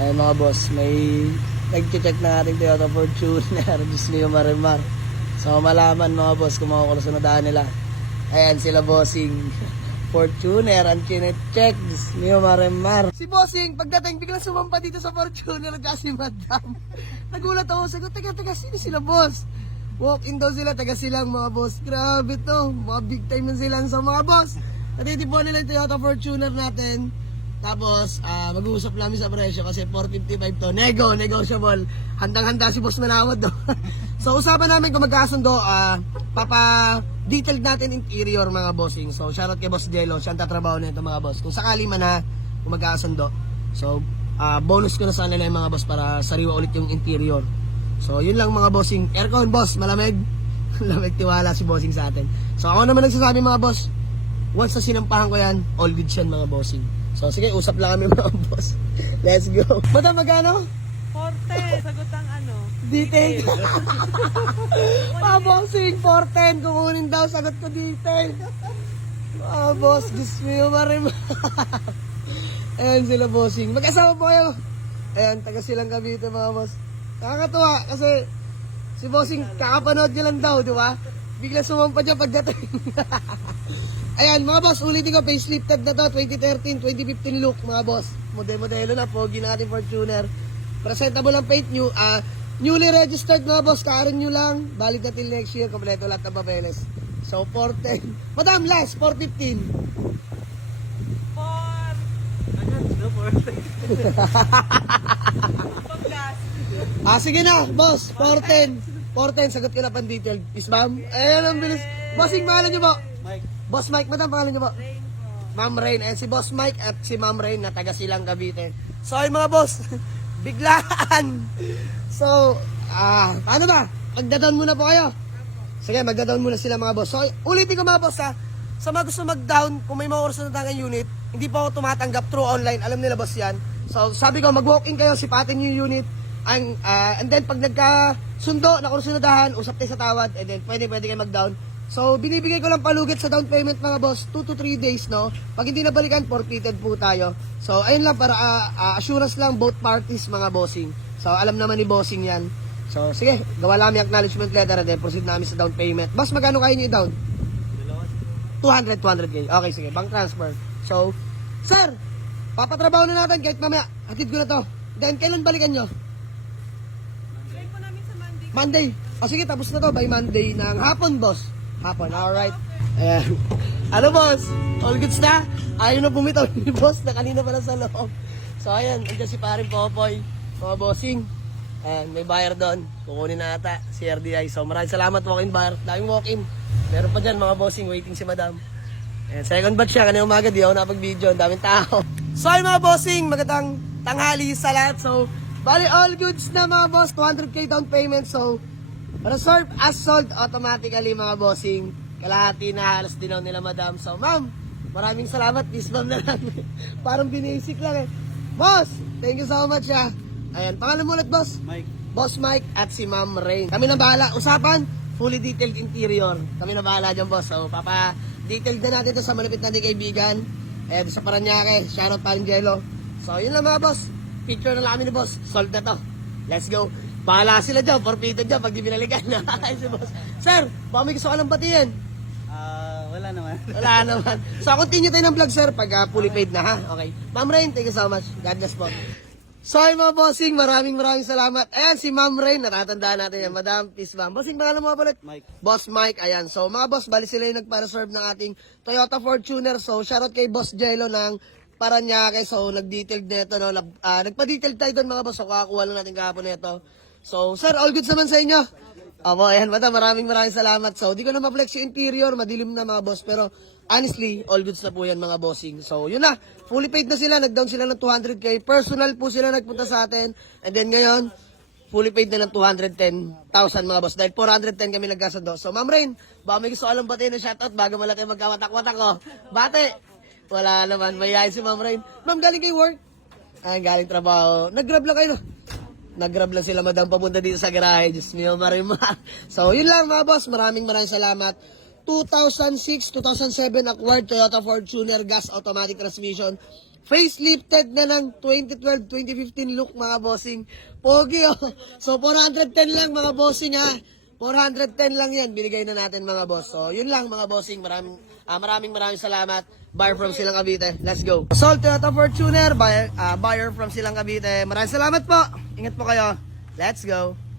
Ayun mga boss, may nag-check na ating Toyota Fortuner. Diyos niyo marimar. So malaman mga boss kung makakulusunodaan nila. Ayan sila bossing. Fortuner, ang chinecheck. Diyos niyo marimar. Si bossing, pagdating biglang sumampa dito sa Fortuner kasi madam. Nagulat ako, sagot, teka, sino sila boss? Walk-in daw sila, taga silang mga boss. Grabe to, mga big time na silang sa mga boss. Natitipuan nila yung Toyota Fortuner natin. Tapos, mag-uusap namin sa presyo kasi 455 to. Negotiable. Handang-handa si Boss Manawad do. So, usapan namin kung magkasundo, papa-detailed natin interior mga bossing. So, shoutout kay Boss Jello, siyang tatrabaho na ito mga boss. Kung sakali man na, kung magkasundo. So, bonus ko na sana na yung mga boss para sariwa ulit yung interior. So, yun lang mga bossing. Aircon, boss, malamig. Malamig tiwala si bossing sa atin. So, ako naman nagsasabi mga boss, once na sinampahan ko yan, all good yan mga bossing. So, sige, usap lang kami mga boss. Let's go. Madam, magkano? 40, sagot ang ano? Detail. Mga bossing, 410. Kukunin daw, sagot ko detail. Mga boss, Diyos mo marimar. Ayan sila bossing. Mag-asawa po kayo. Ayan, taga silang Cavite mga boss. Nakakatuwa kasi si bossing kakapanood niya lang daw, di ba? Bigla sumampa dyan pagdating. Ayan mga boss, ulitin ko, facelifted na to, 2013, 2015 look mga boss. Modelo na, pogi na ating Fortuner. Presentable ang paint new, newly registered mga boss, ka-renew lang. Valid na till next year, kompleto lahat ng papeles. So 410. Madam, last, 415. 4. Sige na, boss, 410. 410, sagot ka na pang detailed. Is ma'am? Ayan ang bilis. Bossing, pangalan niyo po? Mike. Boss Mike, madam, pangalan niyo po? Rain po. Ma'am Rain. Ayan si Boss Mike at si Ma'am Rain na taga silang Cavite. So, ayun mga boss, biglaan. So, paano ba? Magdadaan muna po kayo. Sige, magdadaan muna sila mga boss. So, ulitin ko mga boss ha. Sa mga gusto mag-down, kung may mga oras na tangang unit, hindi pa ako tumatanggap through online. Alam nila boss yan. So, sabi ko, mag-walk-in kayo, sipatin yung unit. And then, pag nagkasundo, nakusunadahan, usap tayo sa tawad, and then, pwede kayo mag-down. So, binibigay ko lang palugit sa down payment mga boss, 2 to 3 days, no? Pag hindi nabalikan, forfeited po tayo. So, ayun lang, para assurance lang both parties mga bossing. So, alam naman ni bossing yan. So, sige, gawa lang yung acknowledgement letter and then proceed namin sa down payment. Boss, magkano kayo nyo i-down? 200K. Okay, sige, bank transfer. So, sir, papatrabaho na natin kahit mamaya. Hatid ko na to. Then, kailan balikan nyo? Try po namin sa Monday. Monday. O sige, tapos na to by Monday ng hapon, boss. Hapon, alright. Ayan. Ano, boss? All goods na? Ayaw na bumitaw ni boss na kanina pala sa loob. So, ayan. Andiyan si paring Popoy. Mga bossing. Ayan, may buyer doon. Kukunin na ata si RDI. So, maraming salamat, walk-in buyer. Daming walk-in. Meron pa dyan, mga bossing. Waiting si madam. Ayan, second batch siya. Kanina umaga, di ako napag-video. Ang daming tao. So, ayun mga bossing. Magandang tanghali sa lahat. So, bali, all goods na mga boss. 200K down payment. So, reserve as sold automatically mga bossing. Kalahati na halos dinaw nila madam. So ma'am, maraming salamat. Peace bomb na lang. Parang binasic lang eh. Boss, thank you so much ah. Ayan, pangalan mo ulit boss? Mike. Boss Mike at si Ma'am Rain. Kami na bahala. Usapan, fully detailed interior. Kami na bahala dyan boss. So papa-detailed na natin ito sa malapit natin kaibigan. Ayan, sa Paranaque. Shoutout pa rin Jello. So yun lang mga boss. Picture na lang kami ni boss. Sold na to. Let's go. Bahala sila dyan, forfeited dyan pag di binalikan na. Si boss. Sir, baka may gusto ka lang batiin. Wala naman. Wala naman. So, continue tayo ng vlog, sir, pag fully paid na, ha? Okay. Ma'am Rain, thank you so much. God bless po. So, ay mga bossing, maraming salamat. Ayan, si Ma'am Rain, natatandaan natin yan. Madam, peace ma'am. Bossing, pangalan mo ulit? Mike. Boss Mike, ayan. So, mga boss, bali sila yung nagpa-reserve ng ating Toyota Fortuner. So, shoutout kay Boss Jello ng Paranaque. So, nag-detailed nito, no? Nagpa-detailed tayo doon, mga boss. So, kakakuha lang natin kahapon nito. So, sir, all goods naman sa inyo. Opo, ayan, madam, maraming salamat. So, di ko na ma-flex yung interior, madilim na mga boss. Pero, honestly, all goods na po yan mga bossing. So, yun na, fully paid na sila, nag-down sila ng 200K. Personal po sila nagpunta sa atin. And then ngayon, fully paid na ng 210,000 mga boss. Dahil 410 kami nagkasado. So, Ma'am Rain, baka may gusto alam batiin na shoutout bago malaki magkawatak-watak ko. Bate! Wala naman, mayayain si Ma'am Rain. Ma'am, galing kayo work? Ay, galing trabaho. Nag-grab lang kayo. Nag-grab lang sila madam papunta dito sa garahe. Diyos mio, marimar. So, yun lang mga boss. Maraming salamat. 2006, 2007 acquired Toyota Fortuner gas automatic transmission. Facelifted na ng 2012, 2015 look mga bossing. Pogi oh. So 410 lang mga bossing ha. 410 lang yan. Binigay na natin mga boss. So yun lang mga bossing. Maraming salamat. Buyer from Silang Cavite. Let's go. Sol Toyota Fortuner. Buyer from Silang Cavite. Maraming salamat po. Ingat po kayo. Let's go.